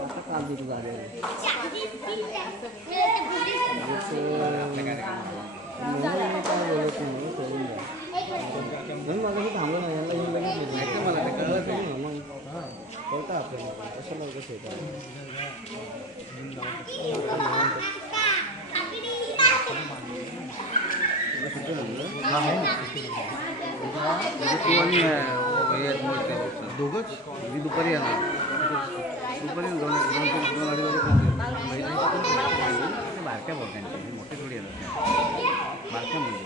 आता काल दिली झाले काय बोलत नाही सोडून द्या म्हणून मला कसं थांबलं नाही यांना येऊन लगेच मला ते कळलं नाही मग हां कळतं आपल्याला कसं लगेच होतं दोघंच मी दुपारी येणार दुपारी जाऊन 2-3 गाडी बारक्या बोलतात मोठे थोडी येणार बारक्या म्हणजे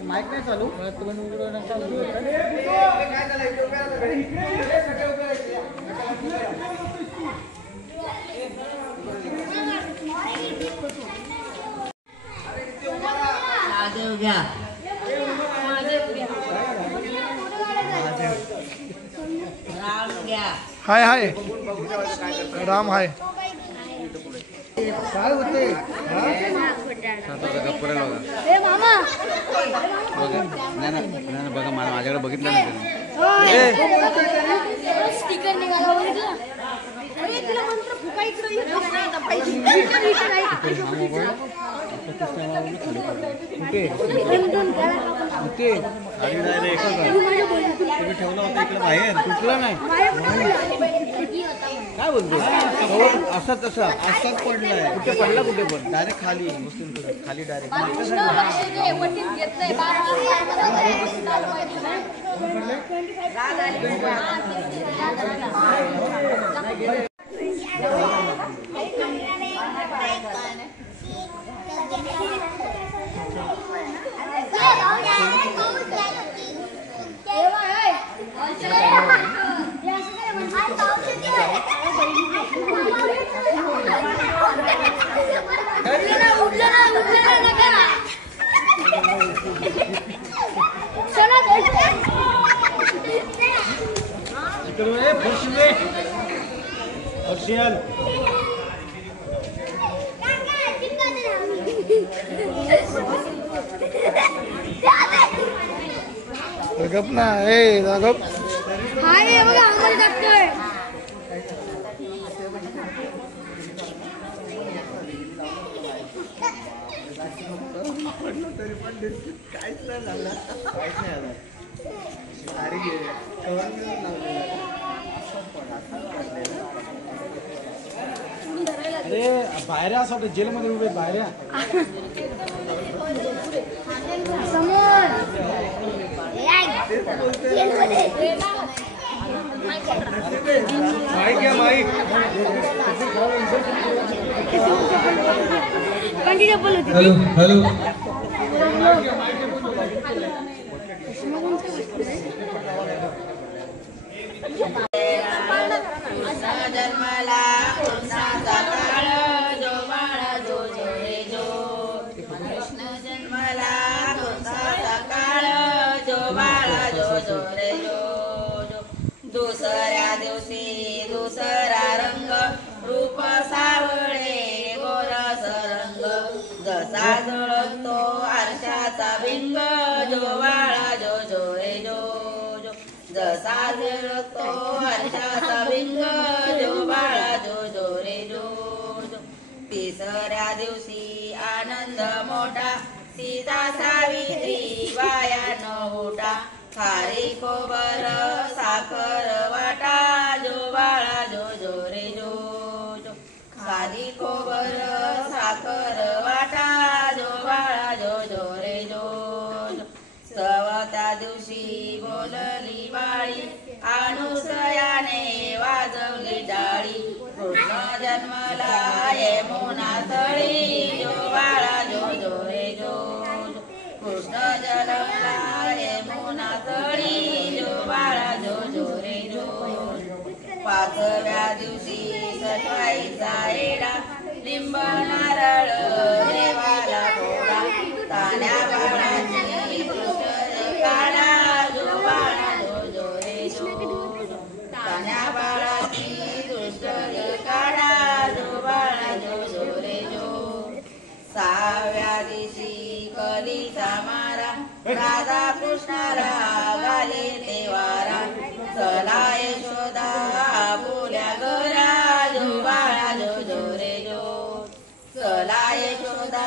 माईक नाही चालू हाय हाय राम हाय काय होते बघा मला माझ्याकडे बघितलं नाही स्टिकर निघाला ठेवला होता इकडे बाहेर तुटला नाही काय बोलतो असं तसं असाच पडलाय कुठे पडला कुठे पण डायरेक्ट खाली खाली डायरेक्ट गप ना ए गप हाय बघा आम्हाला टाकतोय तरी पण काहीच नाही झालं काहीच नाही आलं सारी कवर अरे बाहेर असं जेलमध्ये उभे बाहेर समोर माईक घ्या माईक हॅलो हॅलो जन्मला कृष्णाचा काळ जो बाळा जो जो रे जो कृष्ण जन्मला कृष्णाचा काळ जो बाळा जो जो रे जो दुसऱ्या दिवशी दुसरा रंग रूप सावळे गोरस रंग जसा जळतो आरशाचा भिंग जो बाळा जो जो रे जो जसा जळतो आरशाचा भिंग जो बाळा जो जो रे जो तिसऱ्या दिवशी आनंद मोठा सीता सावित्री बाया न उठा खारी खोबर साखर वाटा जो बाळा जो जो रे जो खारी खोबर साखर वाटा जो बाळा जो जो रे जो सवता दिवशी बोलली बाळी अनुसयाने वाजवली टाळी कृष्ण जन्मला यमुना तळी जो बाळा जो जो रे जो कृष्ण जन्मला यमुना तळी जो बाळा जो जो रे जो पाचव्या दिवशी सटवाईचा एडा लिंब नारळ देवाला घोडा तान्या बाळाची काढा जो बाळा जो जो रे जो तान्या बाळाची दुष्ट काढा जो बाळा जो जो रे जो राधा कृष्णाला गाले तेवारा चला यशोदा बोल्या गरा जो बाळा जो जो रे जो चला यशोदा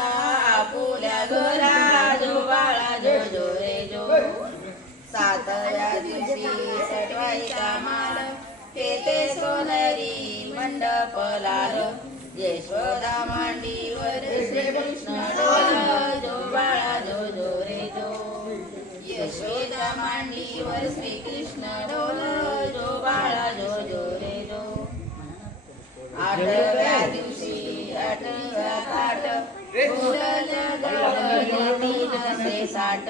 बोल्या गरा जो बाळा जो जो रे जो सातव्या दिवशी सटवाई कामाल पेते सोनरी मंडप लाल यशोदा मांडीवर श्रीकृष्ण डोल जो बाळा जो जो रे जो यशोदा मांडीवर श्रीकृष्ण डोल जो बाळा जो जो रे जो आठव्या दिवशी आठव्या थाट तीनशे 60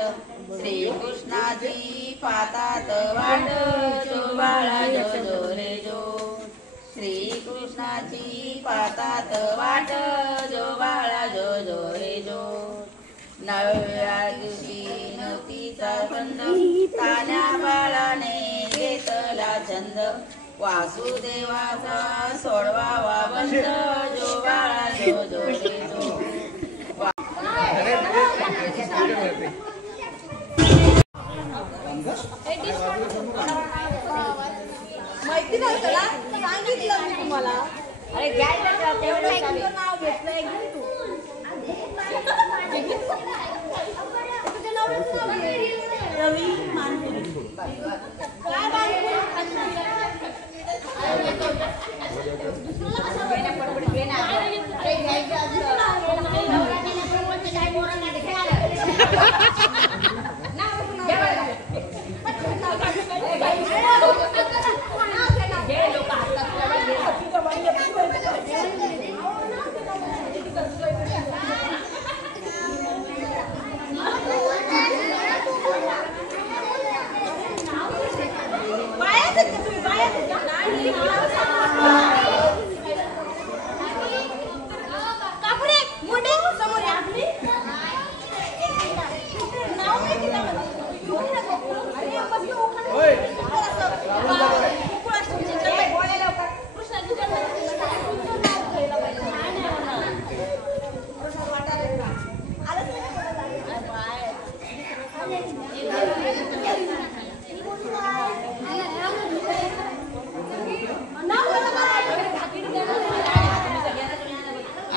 श्रीकृष्णाची पातात वाट जो बाळा जो जो रे जो श्रीकृष्णाची पातात वाट जो बाळा जो जो रे जो नवव्या दिवशी नवतीचा बंद तान्या बाळाने घेतला छंद वासुदेवाचा सोडवावा बंद जो बाळा जो जो रे जो माहिती नव्हतं ना सांगितलं मी तुम्हाला अरे घ्यायला नाव घेतलंय घे तू रवी मानपुरी काय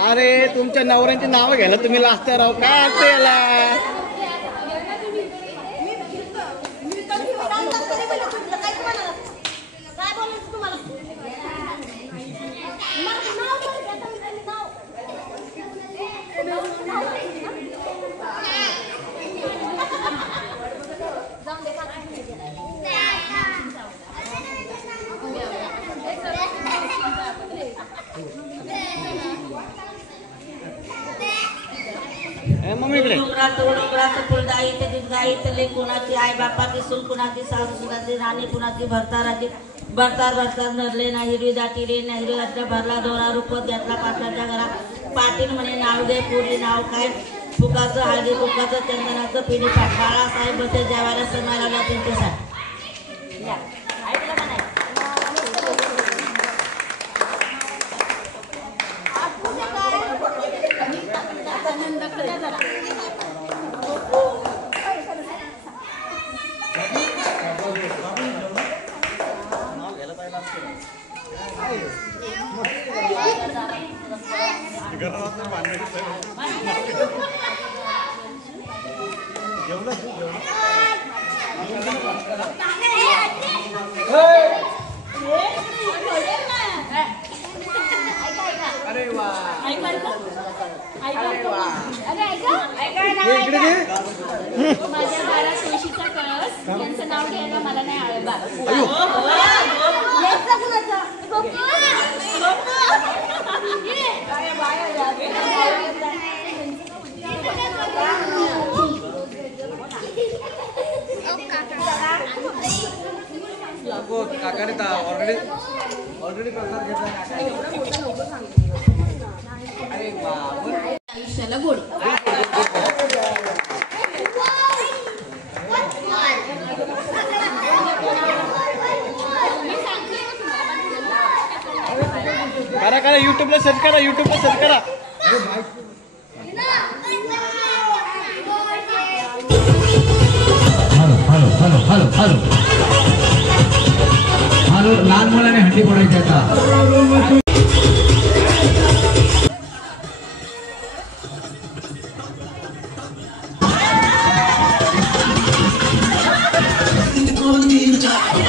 अरे तुमच्या नवऱ्यांची नावं घ्यायला तुम्ही लाजता राव काय अर्थ याला फुलदाईचे दुधगाईतले कुणाची आई बापाची सून कुणाची सासू सुनाची राणी कुणाची भरताराची भरतार भरतार नरले ना हिरवी दाटी रे ना हिरवी दाटीला भरला दोरा रुपत यातला पात्राच्या घरा पाटील म्हणे नाव दे पुरी नाव काय फुकाचं हळदी फुकाचं चंदनाचं पिढी पाठ बाळासाहेब बसे जेवायला समय लागला तुमच्यासाठी माझ्या बाळा तुळशीचा कळस यांचं नाव घ्यायला मला नाही आवडत काकाने ऑलरेडी प्रसाद घेतला आयुष्याला गोड करा यूट्यूबला सर्च करा पाठी पडायची आता. Con